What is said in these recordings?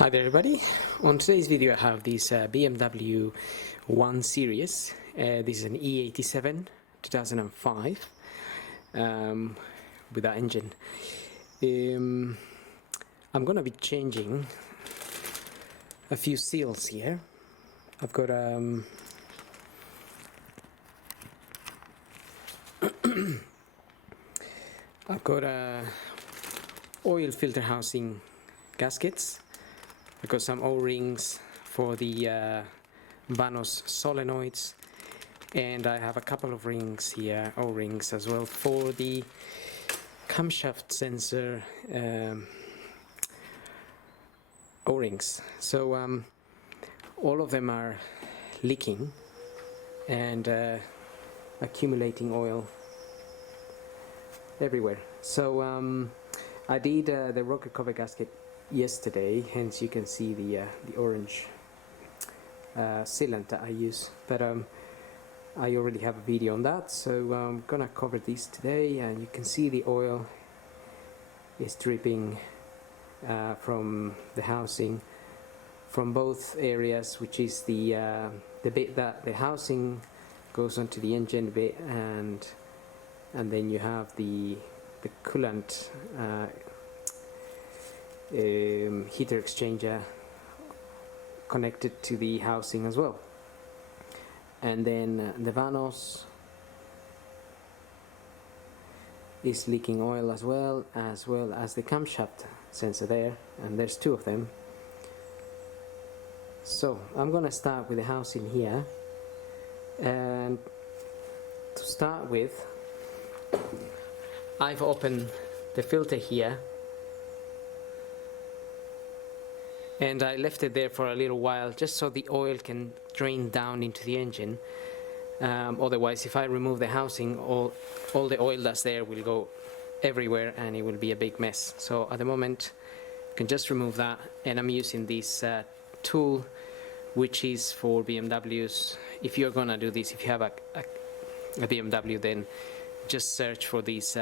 Hi there everybody. On today's video I have this BMW 1 Series. This is an e87 2005 with that engine. I'm gonna be changing a few seals here. I've got oil filter housing gaskets. I've got some O-rings for the vanos solenoids, and I have a couple of rings here, O-rings as well, for the camshaft sensor O-rings. So all of them are leaking and accumulating oil everywhere. So I did the rocker cover gasket yesterday, hence you can see the orange sealant that I use, but I already have a video on that, so I'm gonna cover this today, and you can see the oil is dripping from the housing from both areas, which is the bit that the housing goes onto the engine bit, and then you have the coolant heater exchanger connected to the housing as well, and then the vanos is leaking oil as well as the camshaft sensor there, and there's two of them. So I'm gonna start with the housing here, and to start with I've opened the filter here and I left it there for a little while just so the oil can drain down into the engine. Otherwise, if I remove the housing, all the oil that's there will go everywhere and it will be a big mess. So at the moment you can just remove that, and I'm using this tool which is for BMWs. If you're gonna do this, if you have a BMW, then just search for these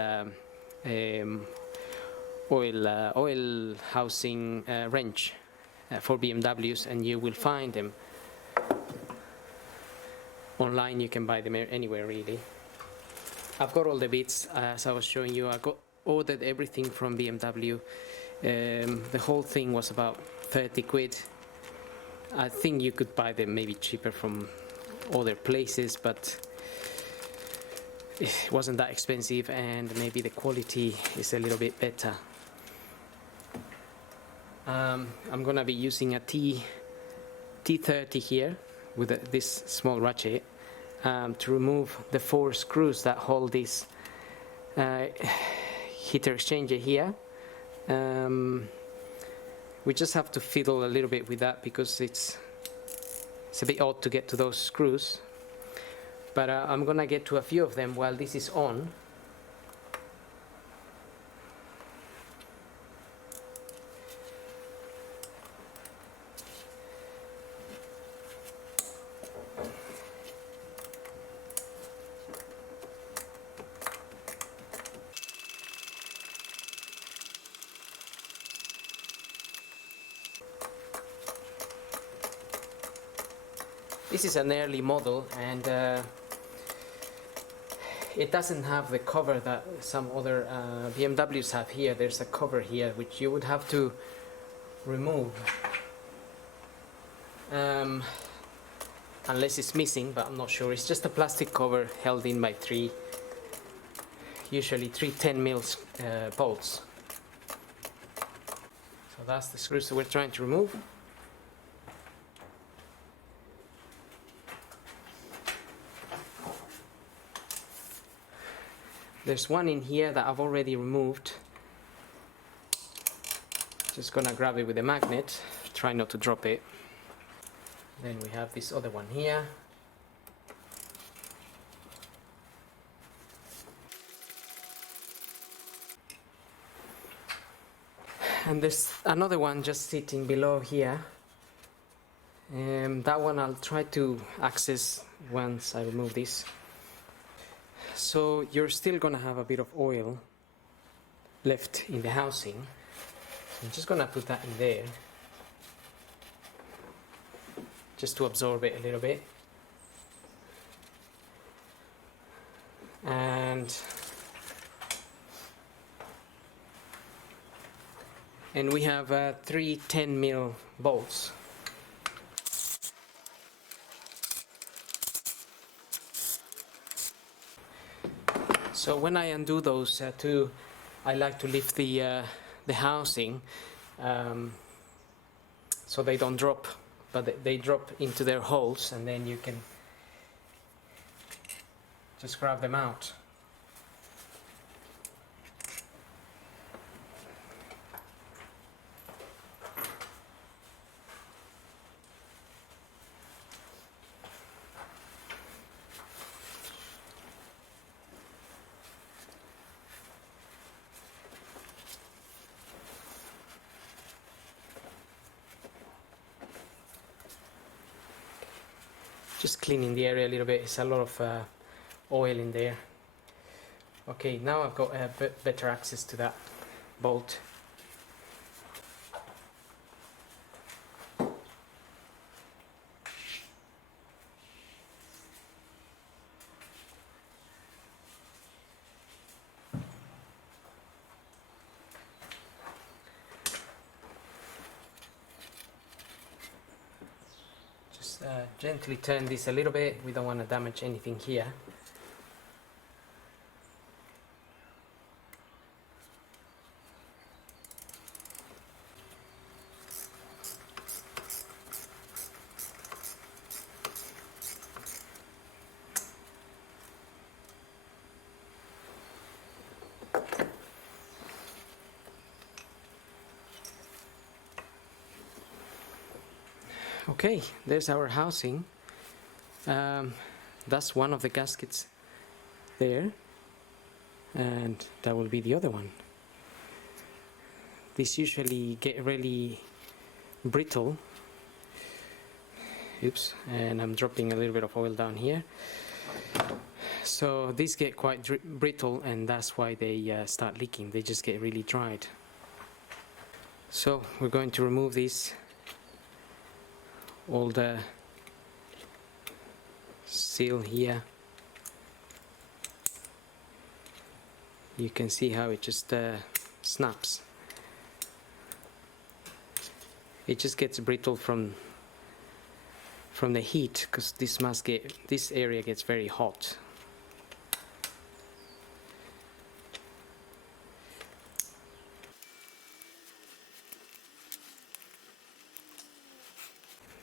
oil housing wrench for BMWs, and you will find them online. You can buy them anywhere really. I've got all the bits as I was showing you. I ordered everything from BMW. The whole thing was about 30 quid. I think you could buy them maybe cheaper from other places, but it wasn't that expensive, and maybe the quality is a little bit better. I'm gonna be using a T30 here with this small ratchet to remove the 4 screws that hold this heater exchanger here. We just have to fiddle a little bit with that because it's a bit odd to get to those screws, but I'm gonna get to a few of them while this is on. This is an early model, and it doesn't have the cover that some other BMWs have here. There's a cover here which you would have to remove unless it's missing, but I'm not sure. It's just a plastic cover held in by usually three 10mm bolts. So that's the screws that we're trying to remove. There's one in here that I've already removed. Just gonna grab it with a magnet, try not to drop it. Then we have this other one here. And there's another one just sitting below here. That one I'll try to access once I remove this. So you're still gonna have a bit of oil left in the housing. I'm just gonna put that in there. just to absorb it a little bit. And we have 3 10mm bolts. So when I undo those two, I like to lift the housing so they don't drop, but they drop into their holes, and then you can just grab them out. Just cleaning the area a little bit. It's a lot of oil in there. Okay, now I've got better access to that bolt. Gently turn this a little bit. We don't want to damage anything here. Okay, there's our housing. That's one of the gaskets there, and that will be the other one. These usually get really brittle. Oops, and I'm dropping a little bit of oil down here. So these get quite brittle, and that's why they start leaking. They just get really dried. So we're going to remove these, all the seal here. You can see how it just snaps. It just gets brittle from the heat, because this area gets very hot.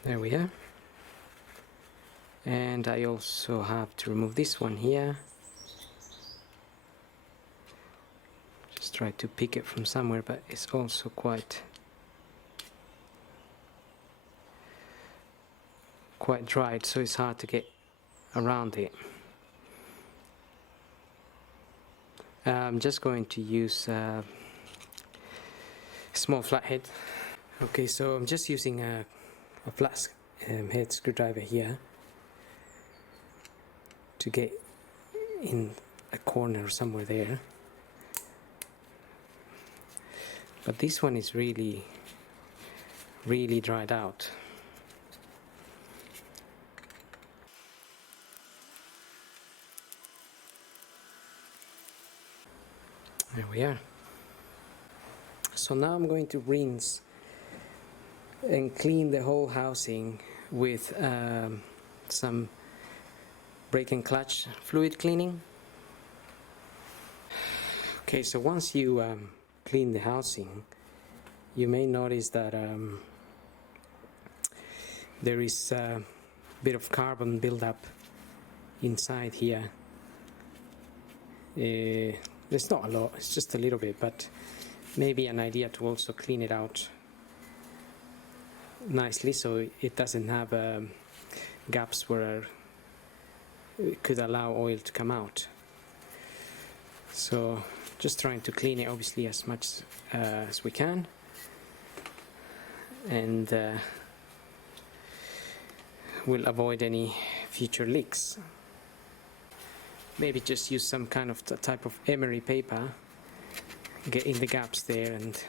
There we are. And I also have to remove this one here. Just try to pick it from somewhere, but it's also quite dried, so it's hard to get around it. I'm just going to use a small flathead. Okay, so I'm just using a flat head screwdriver here to get in a corner somewhere there. But this one is really dried out. There we are. So now I'm going to rinse and clean the whole housing with some brake and clutch fluid cleaning. Okay, so once you clean the housing, you may notice that there is a bit of carbon buildup inside here. There's not a lot, it's just a little bit, but maybe an idea to also clean it out nicely so it doesn't have gaps where it could allow oil to come out. So just trying to clean it obviously as much as we can, and we'll avoid any future leaks. Maybe just use some kind of type of emery paper, get in the gaps there and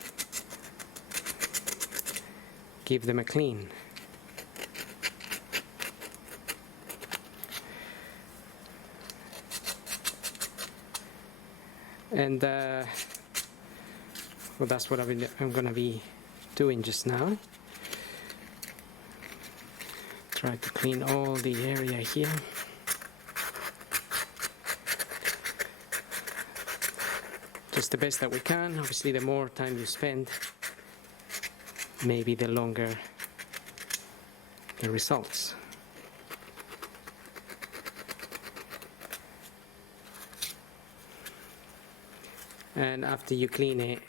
give them a clean. And well, that's what I'm gonna be doing just now. Try to clean all the area here. Just the best that we can. Obviously, the more time you spend, maybe the longer the results. And after you clean it,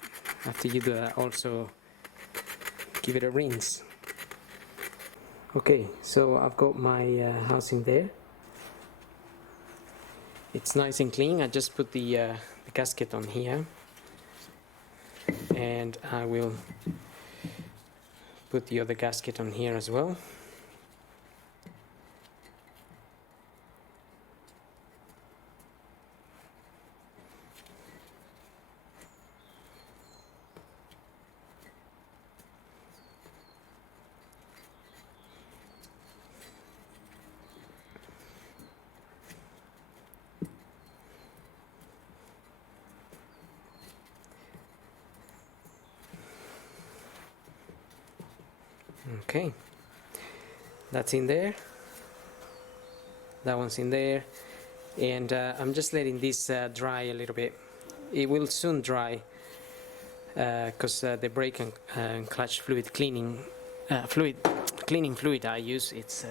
after you do that, also give it a rinse. Okay, so I've got my housing there. It's nice and clean. I just put the gasket on here, and I will put the other gasket on here as well. Okay, that's in there, that one's in there, and I'm just letting this dry a little bit. It will soon dry because the brake and clutch fluid cleaning fluid I use, it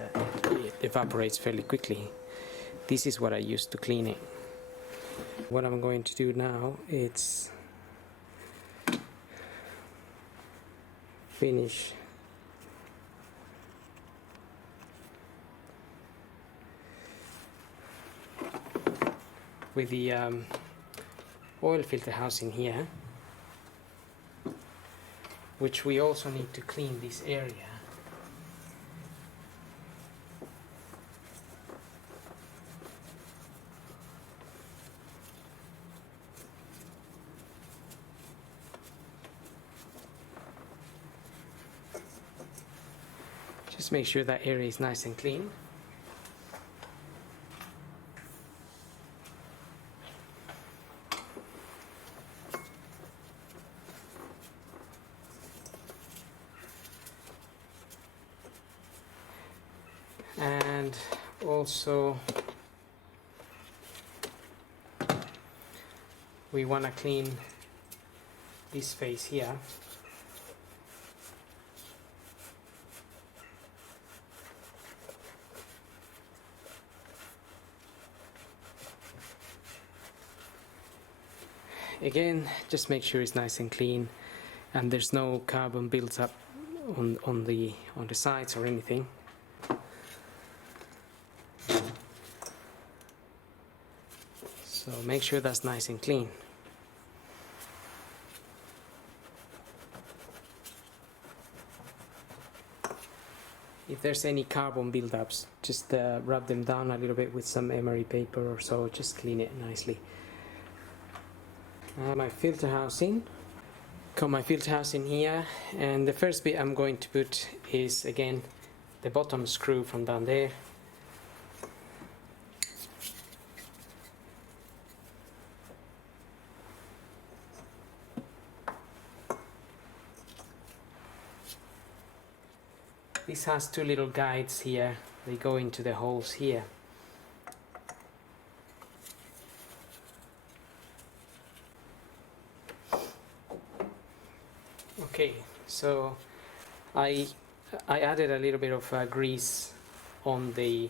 evaporates fairly quickly. This is what I use to clean it. What I'm going to do now is finish with the oil filter housing here, which we also need to clean this area. Just make sure that area is nice and clean. And also we want to clean this face here. Again, just make sure it's nice and clean and there's no carbon built up on the sides or anything. So make sure that's nice and clean. If there's any carbon buildups, just rub them down a little bit with some emery paper or so, just clean it nicely. My filter housing. Got my filter housing here, and the first bit I'm going to put is again the bottom screw from down there. This has two little guides here, they go into the holes here. Okay, so I added a little bit of grease on the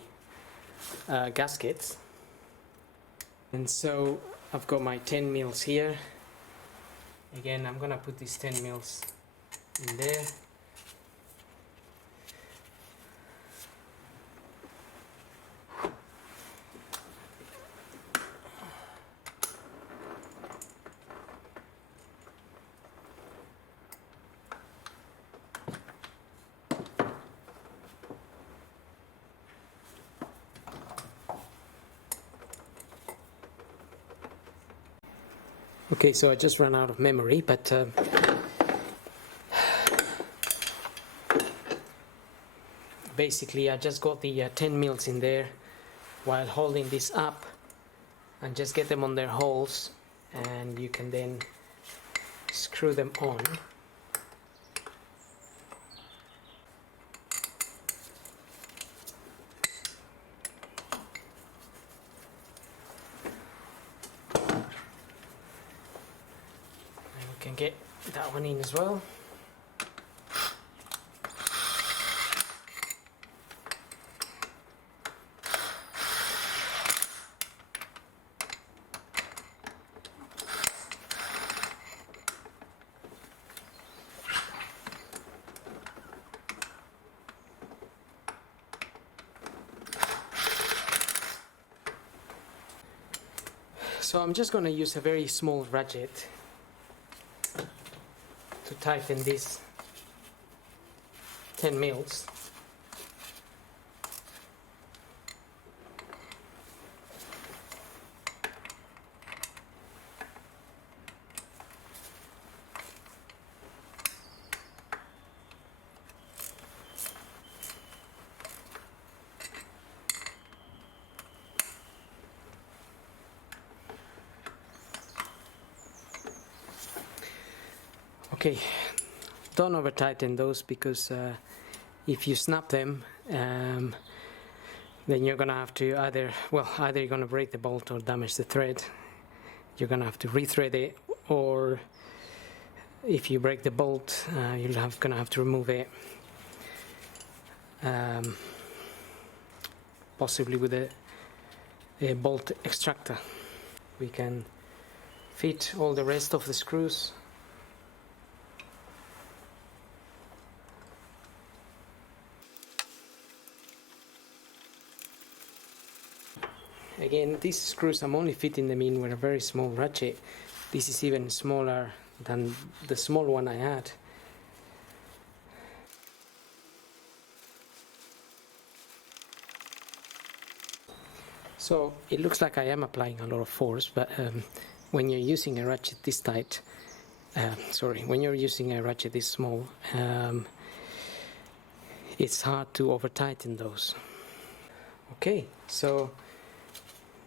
gaskets, and so I've got my 10 mils here. Again, I'm gonna put these 10 mils in there. Okay, so I just ran out of memory, but basically I just got the 10 mils in there while holding this up and just get them on their holes and you can then screw them on. And we can get that one in as well. So I'm just going to use a very small ratchet to tighten this 10 mils. Okay, don't over tighten those, because if you snap them, then you're gonna have to either you're gonna break the bolt or damage the thread. You're gonna have to rethread it, or if you break the bolt, you're gonna have to remove it, possibly with a bolt extractor. We can fit all the rest of the screws. Again, these screws I'm only fitting them in with a very small ratchet. This is even smaller than the small one I had. So it looks like I am applying a lot of force, but when you're using a ratchet this tight, when you're using a ratchet this small, it's hard to over tighten those. Okay, so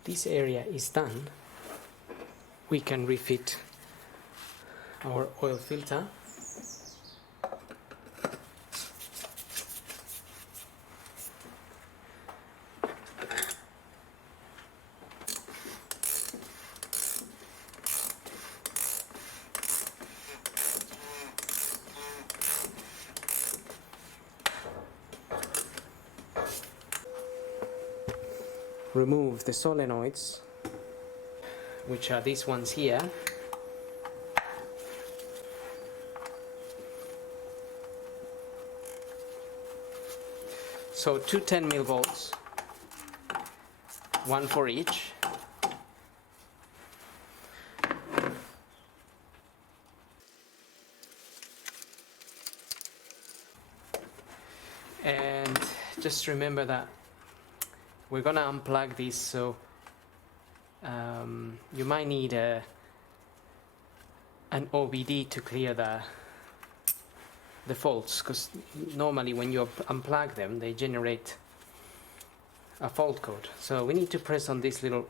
this area is done. We can refit our oil filter. Remove the solenoids, which are these ones here. So two 10 mil bolts, one for each. And just remember that we're gonna unplug this, so you might need an OBD to clear the faults, because normally when you unplug them they generate a fault code. So we need to press on this little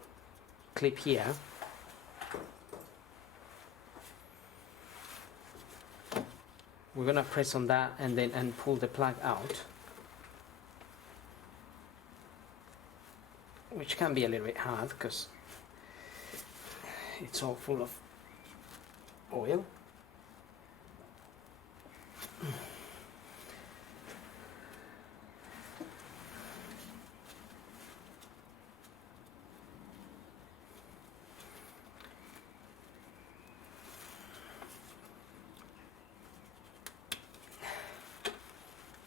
clip here. We're gonna press on that and pull the plug out, which can be a little bit hard because it's all full of oil.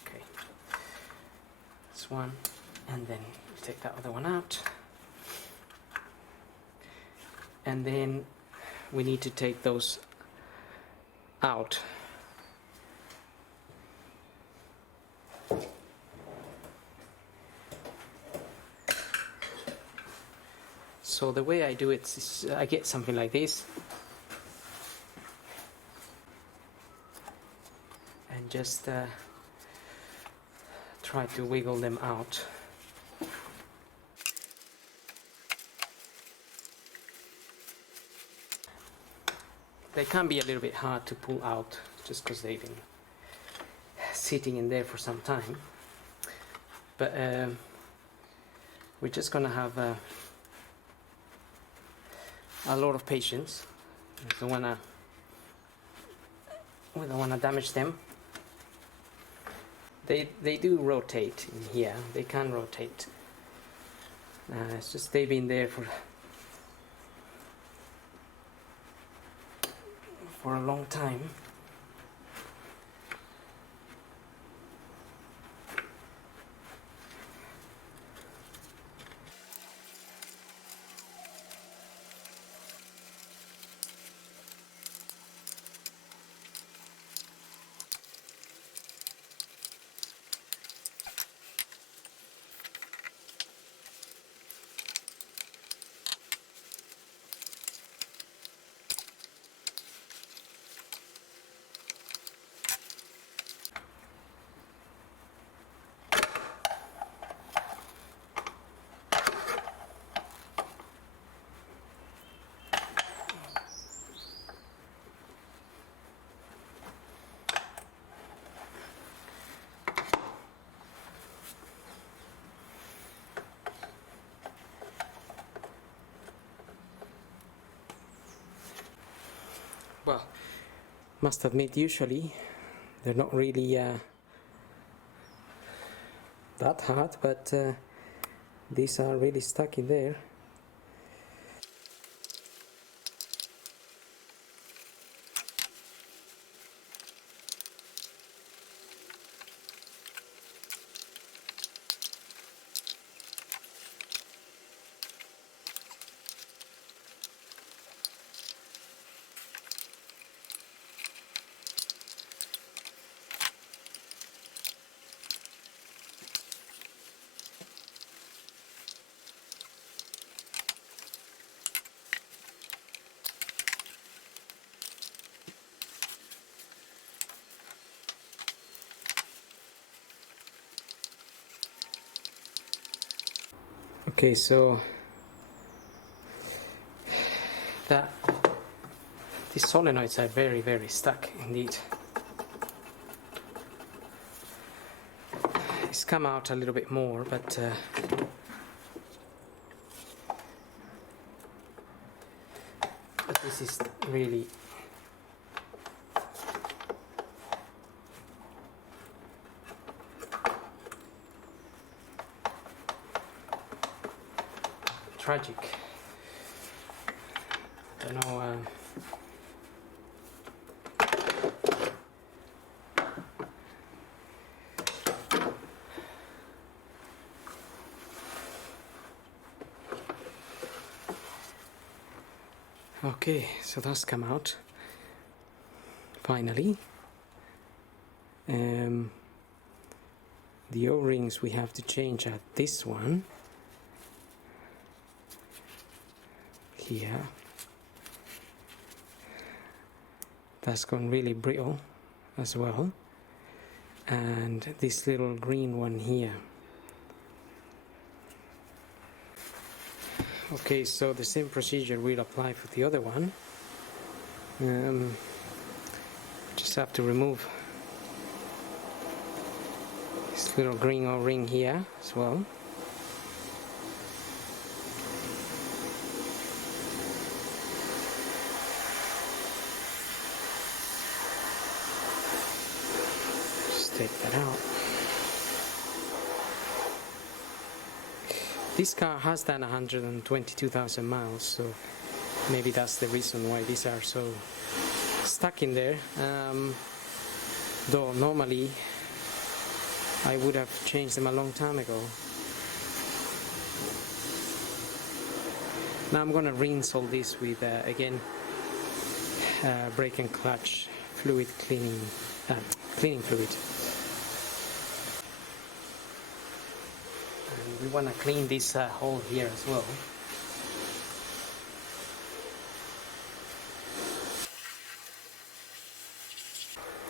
Okay, this one, and then take that other one out. And then we need to take those out. So the way I do it is I get something like this and just try to wiggle them out. they can be a little bit hard to pull out just because they've been sitting in there for some time. But we're just gonna have a lot of patience. We don't wanna damage them. They do rotate in here. They can rotate. It's just they've been there for a long time. Well, must admit, usually they're not really that hard, but these are really stuck in there. Okay, so these solenoids are very, very stuck indeed. It's come out a little bit more, but this is really tragic. I don't know. Okay, so that's come out finally. The O-rings we have to change at this one here. That's gone really brittle as well, and this little green one here. Okay, so the same procedure will apply for the other one. Just have to remove this little green O-ring here as well. Just take that out. This car has done 122,000 miles, so maybe that's the reason why these are so stuck in there. Though normally I would have changed them a long time ago. Now I'm going to reinstall this with again brake and clutch fluid cleaning fluid. And we want to clean this hole here as well.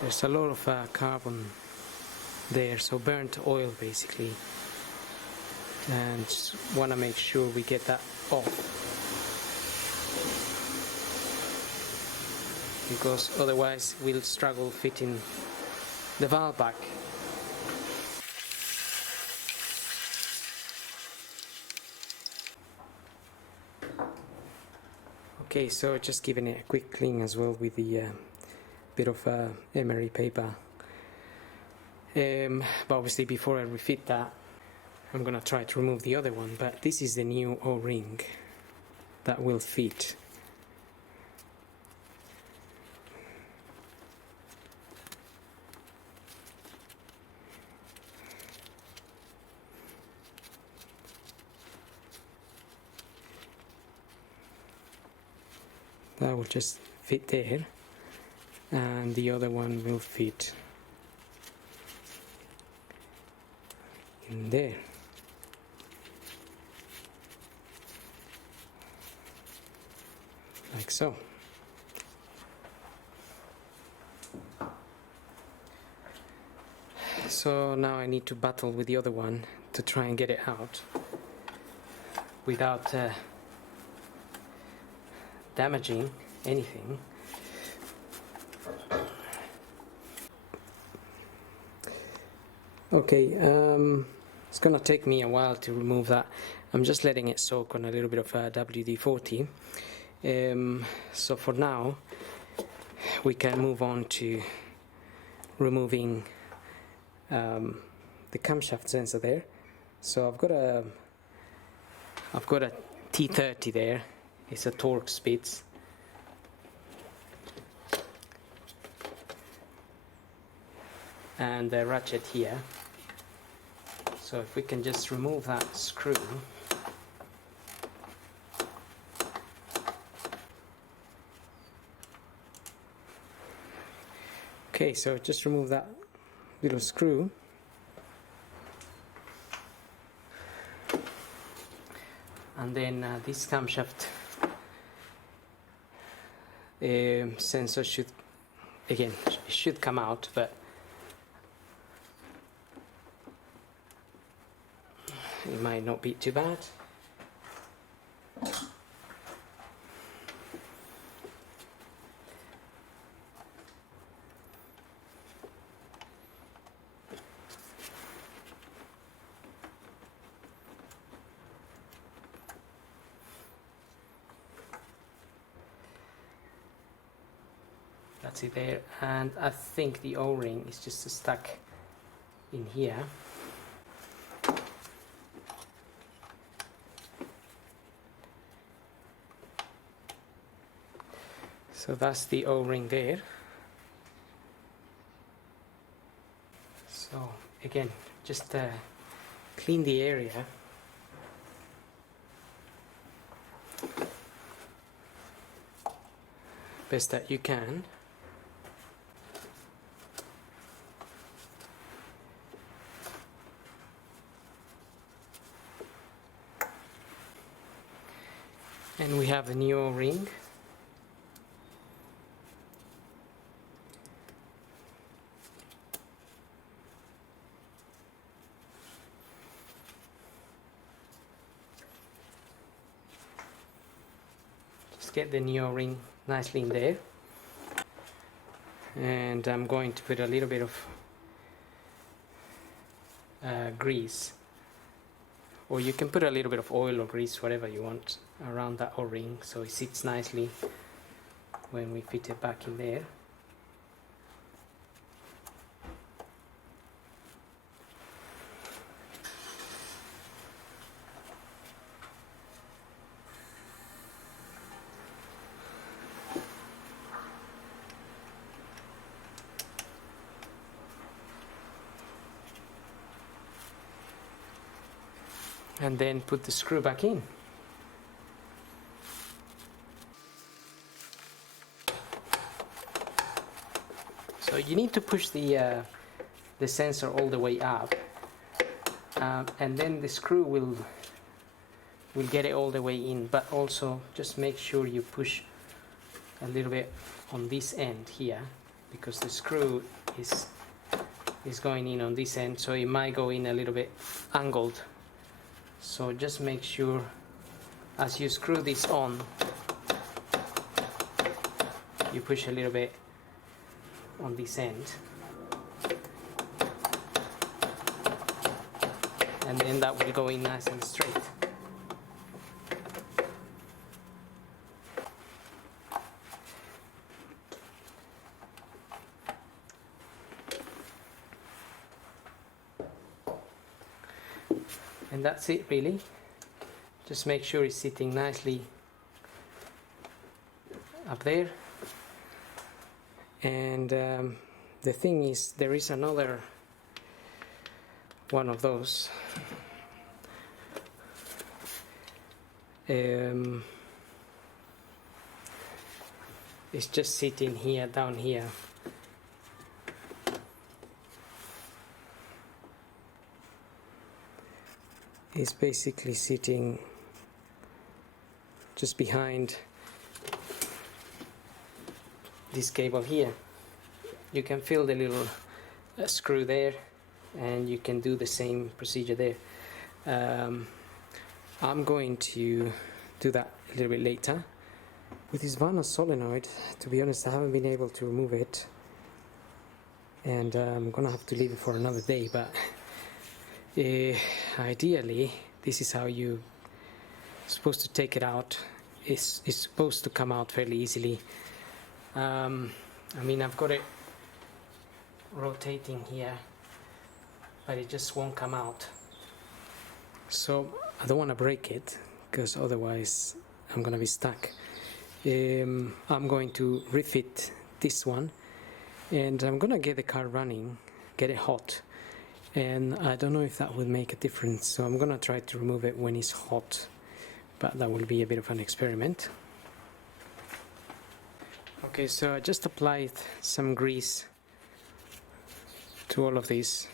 There's a lot of carbon there, so burnt oil basically, and just want to make sure we get that off. because otherwise we'll struggle fitting the valve back. Okay, so just giving it a quick clean as well with the bit of emery paper. But obviously before I refit that, I'm gonna try to remove the other one, but this is the new O-ring that will fit. That will just fit there, and the other one will fit in there. Like so. So now I need to battle with the other one to try and get it out without damaging anything. Okay, it's gonna take me a while to remove that. I'm just letting it soak on a little bit of WD-40. So for now we can move on to removing the camshaft sensor there. So I've got a T30 there. It's a torque Spitz. And the ratchet here. So if we can just remove that screw. Okay, so just remove that little screw. And then this camshaft sensor should, again, it should come out, but it might not be too bad. That's it there, and I think the O-ring is just stuck in here. So that's the O-ring there. So again, just clean the area. Best that you can. And we have a new O-ring. Just get the new O-ring nicely in there. And I'm going to put a little bit of grease. Or you can put a little bit of oil or grease, whatever you want, around that O-ring so it sits nicely when we fit it back in there. And then put the screw back in. So you need to push the sensor all the way up, and then the screw will get it all the way in. But also just make sure you push a little bit on this end here, because the screw is going in on this end, so it might go in a little bit angled. So just make sure as you screw this on you push a little bit on this end, and then that will go in nice and straight. And that's it really. Just make sure it's sitting nicely up there. And the thing is, there is another one of those. It's just sitting here, down here. It's basically sitting just behind this cable here. You can feel the little screw there, and you can do the same procedure there. I'm going to do that a little bit later. With this vanos solenoid, to be honest, I haven't been able to remove it, and I'm gonna have to leave it for another day, but ideally this is how you're supposed to take it out. It's supposed to come out fairly easily. I mean, I've got it rotating here, but it just won't come out. So I don't want to break it, because otherwise I'm gonna be stuck. I'm going to refit this one, and I'm gonna get the car running, get it hot, and I don't know if that would make a difference, so I'm gonna try to remove it when it's hot, but that will be a bit of an experiment. Okay, so I just applied some grease to all of this,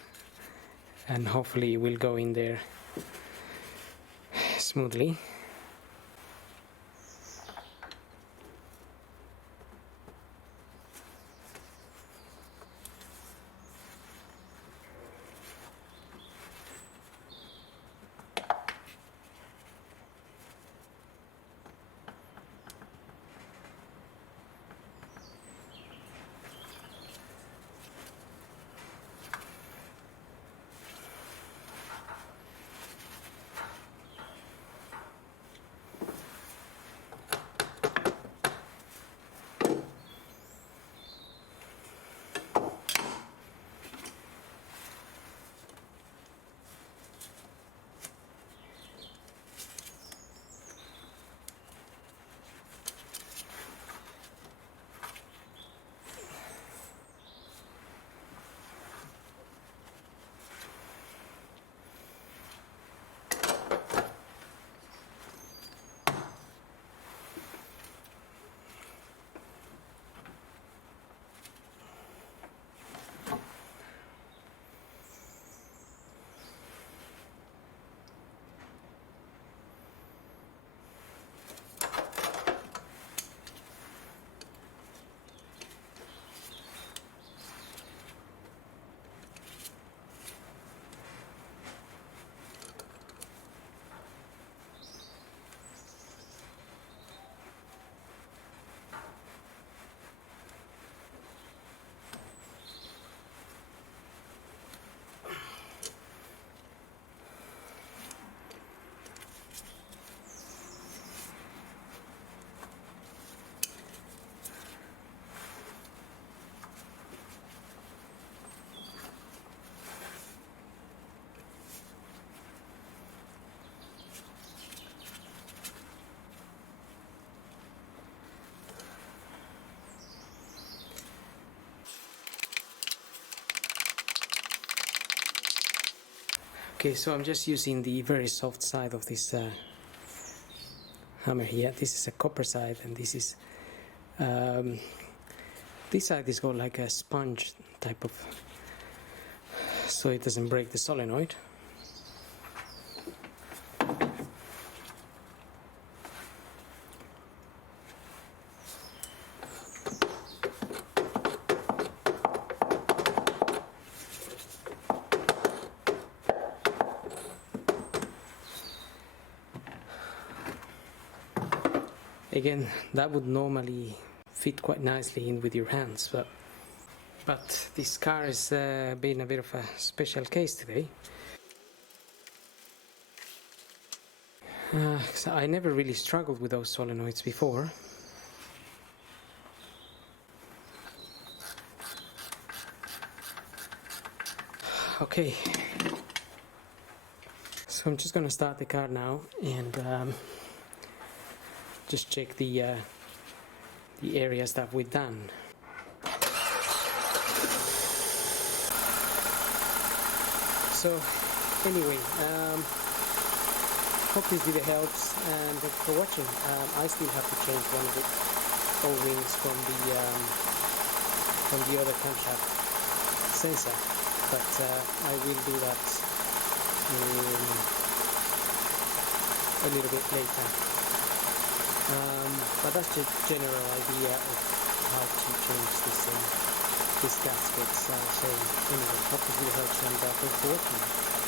and hopefully it will go in there smoothly. Okay, so I'm just using the very soft side of this hammer here. This is a copper side, and this is this side is got like a sponge type of, so it doesn't break the solenoid. Again, that would normally fit quite nicely in with your hands, but this car has been a bit of a special case today. So I never really struggled with those solenoids before. Okay, so I'm just gonna start the car now and just check the areas that we've done. So anyway, hope this video helps, and thanks for watching. I still have to change one of the O-rings from the other camshaft sensor, but I will do that a little bit later. But that's the general idea of how to change this gaskets. So anyway, hope this video helps, and thanks for watching.